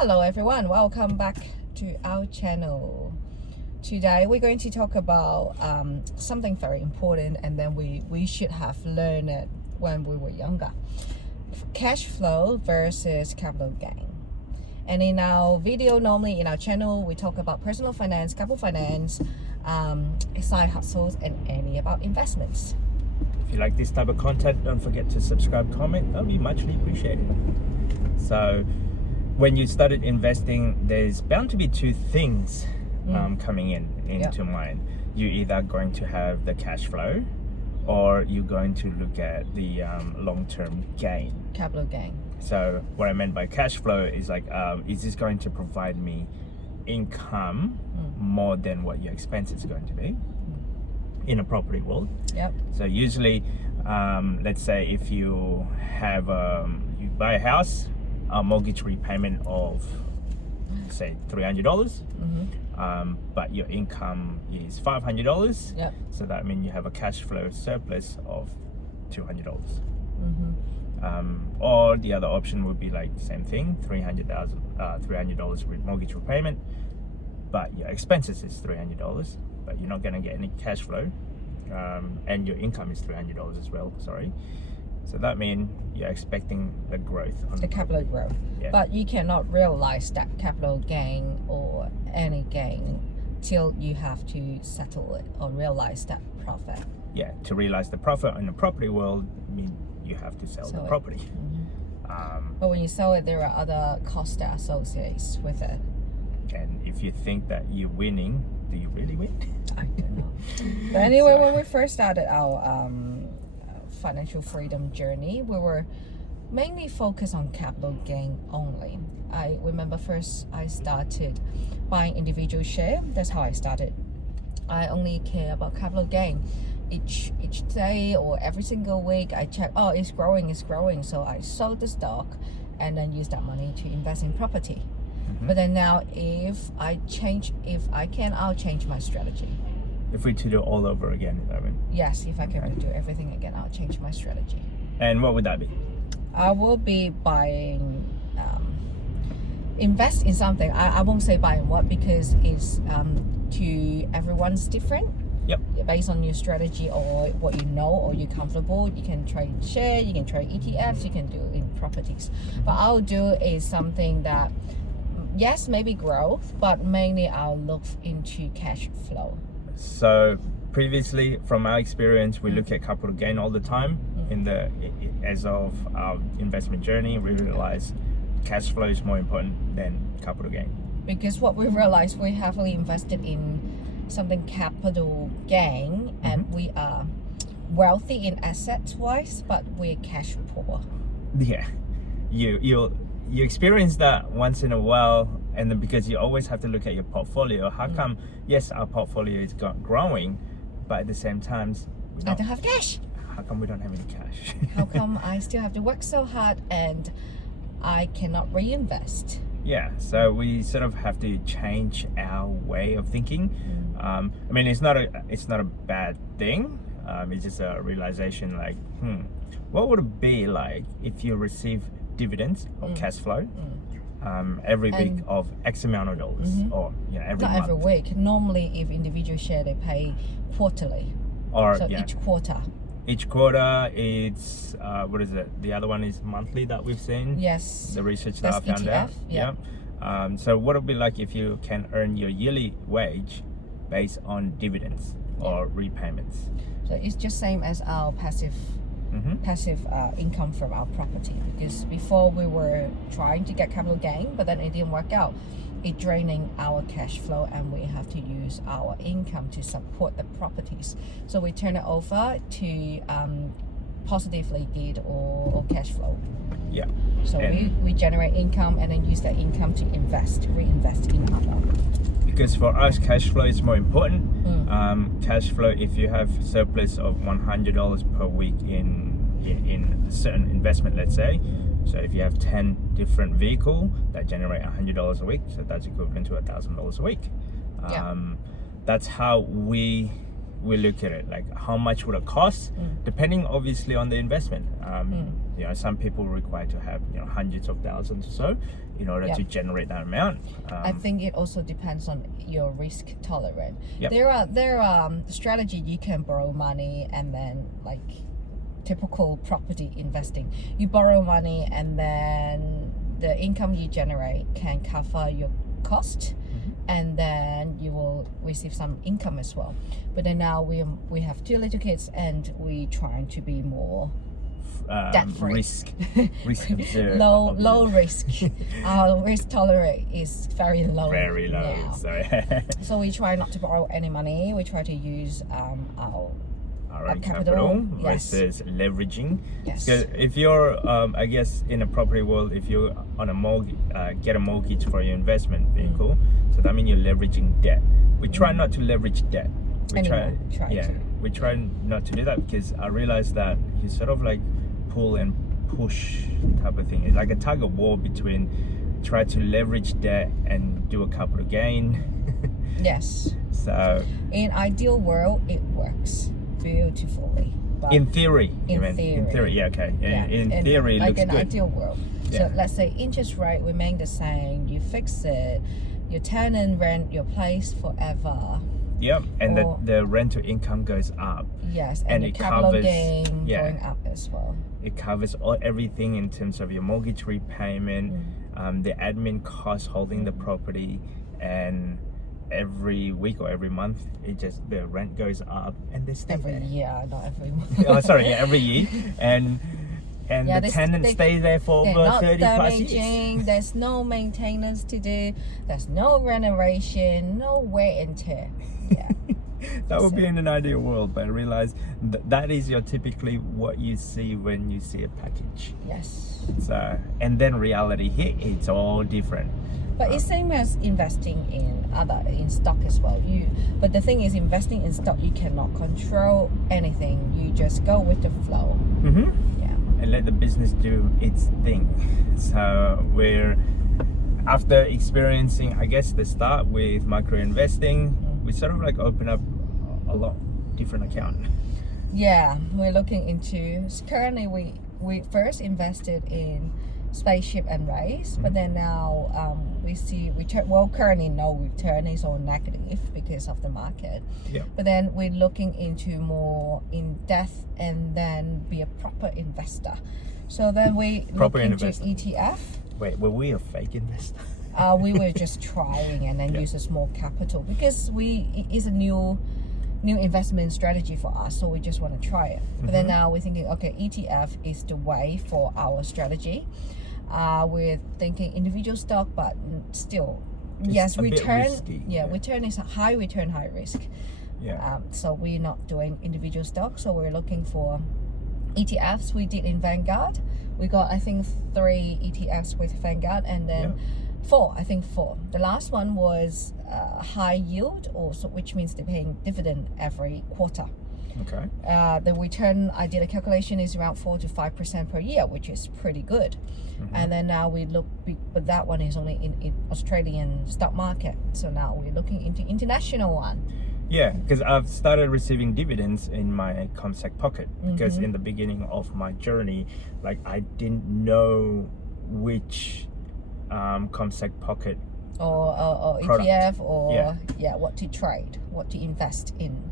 Hello everyone, welcome back to our channel. Today we're going to talk about something very important, and then we should have learned it when we were younger. Cash flow versus capital gain. And in our video, normally in our channel, we talk about personal finance, capital finance, side hustles, and any about investments. If you like this type of content, don't forget to subscribe, comment. That would be muchly appreciated. So when you started investing, there's bound to be two things coming into mind. You're either going to have the cash flow, or you're going to look at the long-term gain. Capital gain. So what I meant by cash flow is like, is this going to provide me income more than what your expense is going to be in a property world? Yep. So usually, let's say if you have you buy a house, a mortgage repayment of say $300, but your income is $500. Yep. So that means you have a cash flow surplus of $200. Or the other option would be like the same thing, $300 with mortgage repayment, but your expenses is $300, but you're not going to get any cash flow, and your income is $300 as well. Sorry. So that means you're expecting the growth on the capital growth. Yeah. But you cannot realize that capital gain or any gain till you have to settle it or realize that profit. Yeah, to realize the profit in the property world, mean you have to sell the property. But when you sell it, there are other costs that associate with it. And if you think that you're winning, do you really win? I don't know. But anyway, when we first started our financial freedom journey, we were mainly focused on capital gain only. I remember first I started buying individual share. That's how I started. I only care about capital gain. Each day or every single week I check, oh, it's growing. So I sold the stock and then use that money to invest in property. But then now if I can, I'll change my strategy. If we to do it all over again, I mean. Yes, if I can do everything again, I'll change my strategy. And what would that be? I will be buying, invest in something. I won't say buying what, because it's to everyone's different. Yep. Based on your strategy or what you know or you're comfortable, you can trade share, you can trade ETFs, you can do in properties. But I'll do is something that, yes, maybe growth, but mainly I'll look into cash flow. So previously, from our experience, we look at capital gain all the time. As of our investment journey, we realized cash flow is more important than capital gain. Because what we realized, we heavily invested in something capital gain, and we are wealthy in assets wise, but we're cash poor. Yeah, you experience that once in a while. And then because you always have to look at your portfolio, how come, yes, our portfolio is growing, but at the same time, I don't have cash. How come we don't have any cash? How come I still have to work so hard and I cannot reinvest? Yeah, so we sort of have to change our way of thinking. I mean, it's not a bad thing. It's just a realization like, what would it be like if you receive dividends or cash flow every week of X amount of dollars, or every not month. Every week. Normally, if individual share, they pay quarterly, or so each quarter. Each quarter, it's what is it? The other one is monthly that we've seen. Yes. The research that I found ETF, out. Yeah. So what would it be like if you can earn your yearly wage based on dividends or repayments? So it's just same as our passive income from our property, because before we were trying to get capital gain, but then it didn't work out. It draining our cash flow, and we have to use our income to support the properties. So we turn it over to positively yield or cash flow. Yeah. So we generate income and then use that income to reinvest in other. Because for us, cash flow is more important. Cash flow, if you have surplus of $100 per week in a certain investment, let's say, so if you have 10 different vehicles that generate $100 a week, so that's equivalent to $1,000 a week. That's how we we look at it like how much would it cost, depending obviously on the investment. You know, some people require to have, you know, hundreds of thousands or so in order to generate that amount. I think it also depends on your risk tolerance. Yep. There are strategy you can borrow money, and then like typical property investing, you borrow money and then the income you generate can cover your cost, and then you will receive some income as well. But then now we have 2 little kids, and we trying to be more debt-free. risk observed. low risk. Our risk tolerance is very low. Very low. Now. So we try not to borrow any money. We try to use our own capital versus leveraging. Yes. So if you're, I guess, in a property world, if you're on a mortgage, get a mortgage for your investment vehicle, so that means you're leveraging debt. We try not to leverage debt. We try not to do that, because I realized that you sort of like pull and push type of thing. It's like a tug of war between try to leverage debt and do a capital gain. Yes. So in ideal world, it works beautifully. But in theory, in theory, yeah, okay. In theory, it like looks an good. ideal world. So let's say interest rate remain the same. You fix it. Your tenant rent your place forever. Yep, and the rental income goes up. Yes, and the capital gain going up as well. It covers everything in terms of your mortgage repayment, the admin costs holding the property, and every week or every month, the rent goes up, and they stay every there. year, not every month. Every year, and the tenant stays there for over 30 plus years. There's no maintenance to do. There's no renovation, no wear and tear. Yeah. That would be in an ideal world, but I realize that is typically what you see when you see a package. Yes. So, and then reality hit, it's all different. But it's same as investing in stock as well. But the thing is, investing in stock, you cannot control anything. You just go with the flow. Yeah. And let the business do its thing. So after experiencing, I guess, the start with micro investing, we sort of like open up a lot different account. Yeah, we're looking into currently we first invested in Spaceship and Race, but then now we see currently no return is all negative because of the market. Yeah. But then we're looking into more in depth and then be a proper investor. So then we look into ETF. Wait, were we a fake investor? We were just trying and then use a small capital because it is a new investment strategy for us, so we just want to try it. But then now we're thinking, okay, ETF is the way for our strategy. We're thinking individual stock, but still, it's return. Risky. Return is high return, high risk. So we're not doing individual stock, so we're looking for ETFs. We did in Vanguard. We got, I think, 3 ETFs with Vanguard, and then 4. The last one was high yield, also, which means they're paying dividend every quarter. Okay. The return, I did a calculation, is around 4 to 5% per year, which is pretty good. And then now but that one is only in Australian stock market. So now we're looking into international one. Yeah, because I've started receiving dividends in my CommSec pocket, because in the beginning of my journey, like, I didn't know which CommSec pocket or product. ETF or what to trade, what to invest in.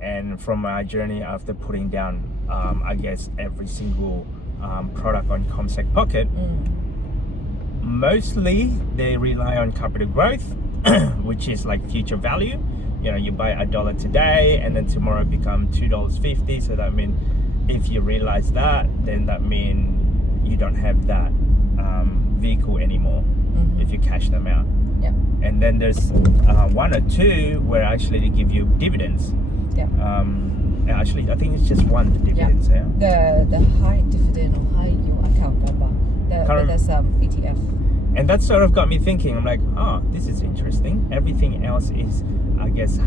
And from my journey, after putting down I guess every single product on CommSec pocket, mostly they rely on capital growth, which is like future value. You buy $1 today and then tomorrow become $2.50. So that means if you realize that, then that means you don't have that vehicle anymore if you cash them out. Yep. And then there's 1 or 2 where actually they give you dividends. Actually, I think it's just 1 dividends. The high dividend or high yield, I can't remember. There's ETF. And that sort of got me thinking. I'm like, this is interesting. Everything else is, I guess,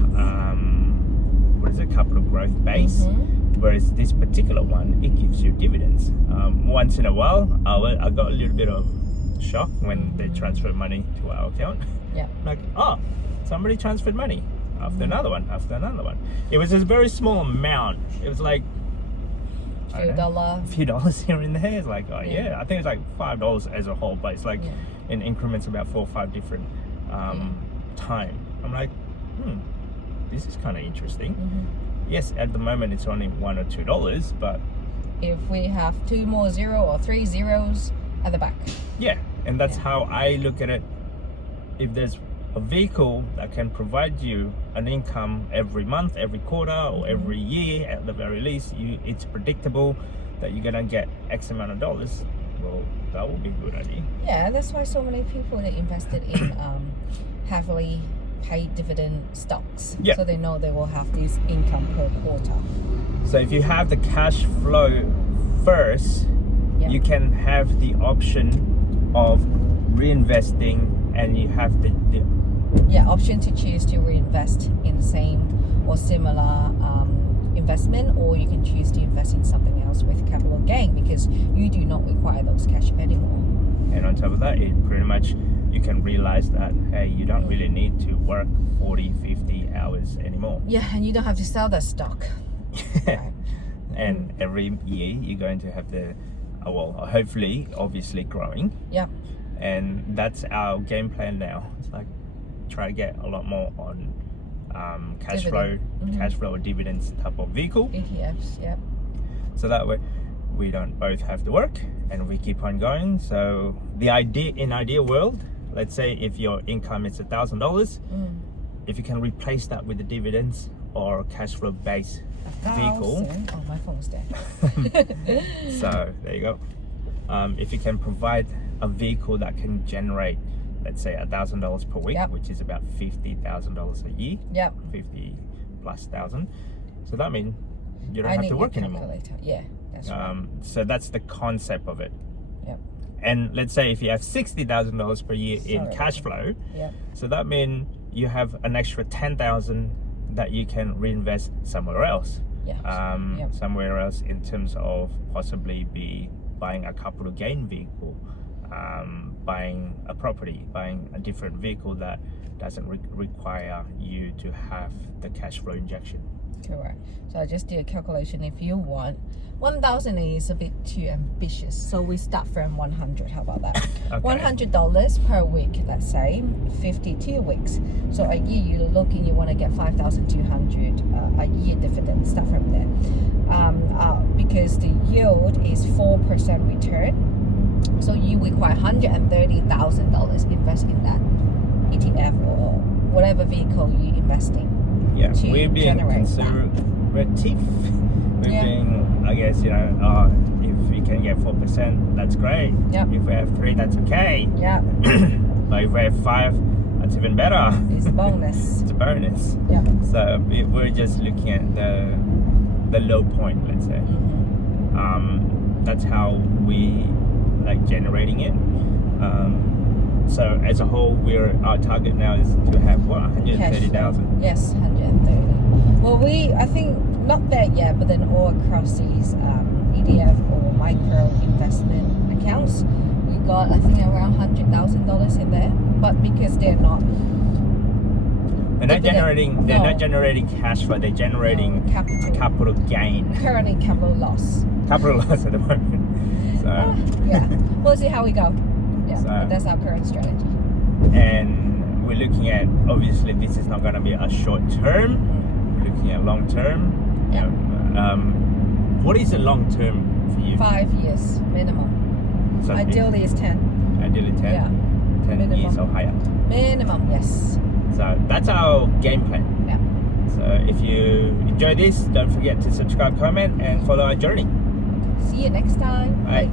capital growth base. Whereas this particular one, it gives you dividends. Once in a while, I got a little bit of shock when they transferred money to our account. Yeah. Like, somebody transferred money. after another one, after another one. It was a very small amount. It was like Few dollar. a few dollars here and there. It's like, oh yeah, I think it's like $5 as a whole, but it's like in increments about 4 or 5 different time. I'm like, this is kind of interesting. Yes, at the moment it's only $1 or $2, but if we have 2 more 0 or 3 zeros at the back. Yeah, and that's how I look at it. If there's a vehicle that can provide you an income every month, every quarter, or every year at the very least, it's predictable that you're gonna get X amount of dollars, well, that would be a good idea. Yeah, that's why so many people they invested in heavily paid dividend stocks. Yeah. So they know they will have this income per quarter. So if you have the cash flow first, you can have the option of reinvesting, and you have the option to choose to reinvest in the same or similar investment, or you can choose to invest in something else with capital gain because you do not require those cash anymore. And on top of that, it pretty much you can realize that hey, you don't really need to work 40-50 hours anymore. Yeah, and you don't have to sell that stock. Right. And every year you're going to have the hopefully obviously growing. Yep. And that's our game plan now. It's like try to get a lot more on cash flow or dividends type of vehicle. ETFs, yep. So that way we don't both have to work and we keep on going. So the ideal world, let's say if your income is $1,000, if you can replace that with the dividends or cash flow based vehicle. Oh, my phone's dead. So there you go. If you can provide a vehicle that can generate, let's say $1,000 per week, which is about $50,000 a year. Yep. 50 plus thousand. So that means you don't have to work anymore. Yeah, that's right. So that's the concept of it. Yep. And let's say if you have $60,000 per year in cash flow, so that means you have an extra $10,000 that you can reinvest somewhere else. Somewhere else in terms of possibly be buying a capital gain vehicle, buying a property, buying a different vehicle that doesn't require you to have the cash flow injection. Correct. So I just did a calculation. If you want 1,000 is a bit too ambitious, so we start from 100. How about that? $100 per week, let's say 52 weeks. So a year you're looking, you want to get 5,200 a year dividend. Start from there, because the yield is 4% return. So you require $130,000 invest in that ETF or whatever vehicle you're investing. Yeah, we're being conservative. We're being, I guess, if we can get 4%, that's great. Yep. If we have 3, that's okay. Yeah. But if we have 5, that's even better. It's a bonus. It's a bonus. Yeah. So we're just looking at the low point, let's say. That's how we like generating it. So as a whole, our target now is to have 130,000. Yes, 130. Well, I think not that yet, but then all across these ETF or micro investment accounts, we got I think around $100,000 in there. But because they're not generating cash flow, they're generating capital gain. Currently capital loss. Capital loss at the moment. So we'll see how we go. Yeah, so, that's our current strategy. And we're looking at, obviously this is not going to be a short term. We're looking at long term. Yeah. What is a long term for you? 5 years minimum. So ideally it's 10. Ideally 10. Yeah. 10 minimum. years or higher. Minimum, yes. So that's our game plan. Yeah. So if you enjoy this, don't forget to subscribe, comment, and follow our journey. See you next time. Bye.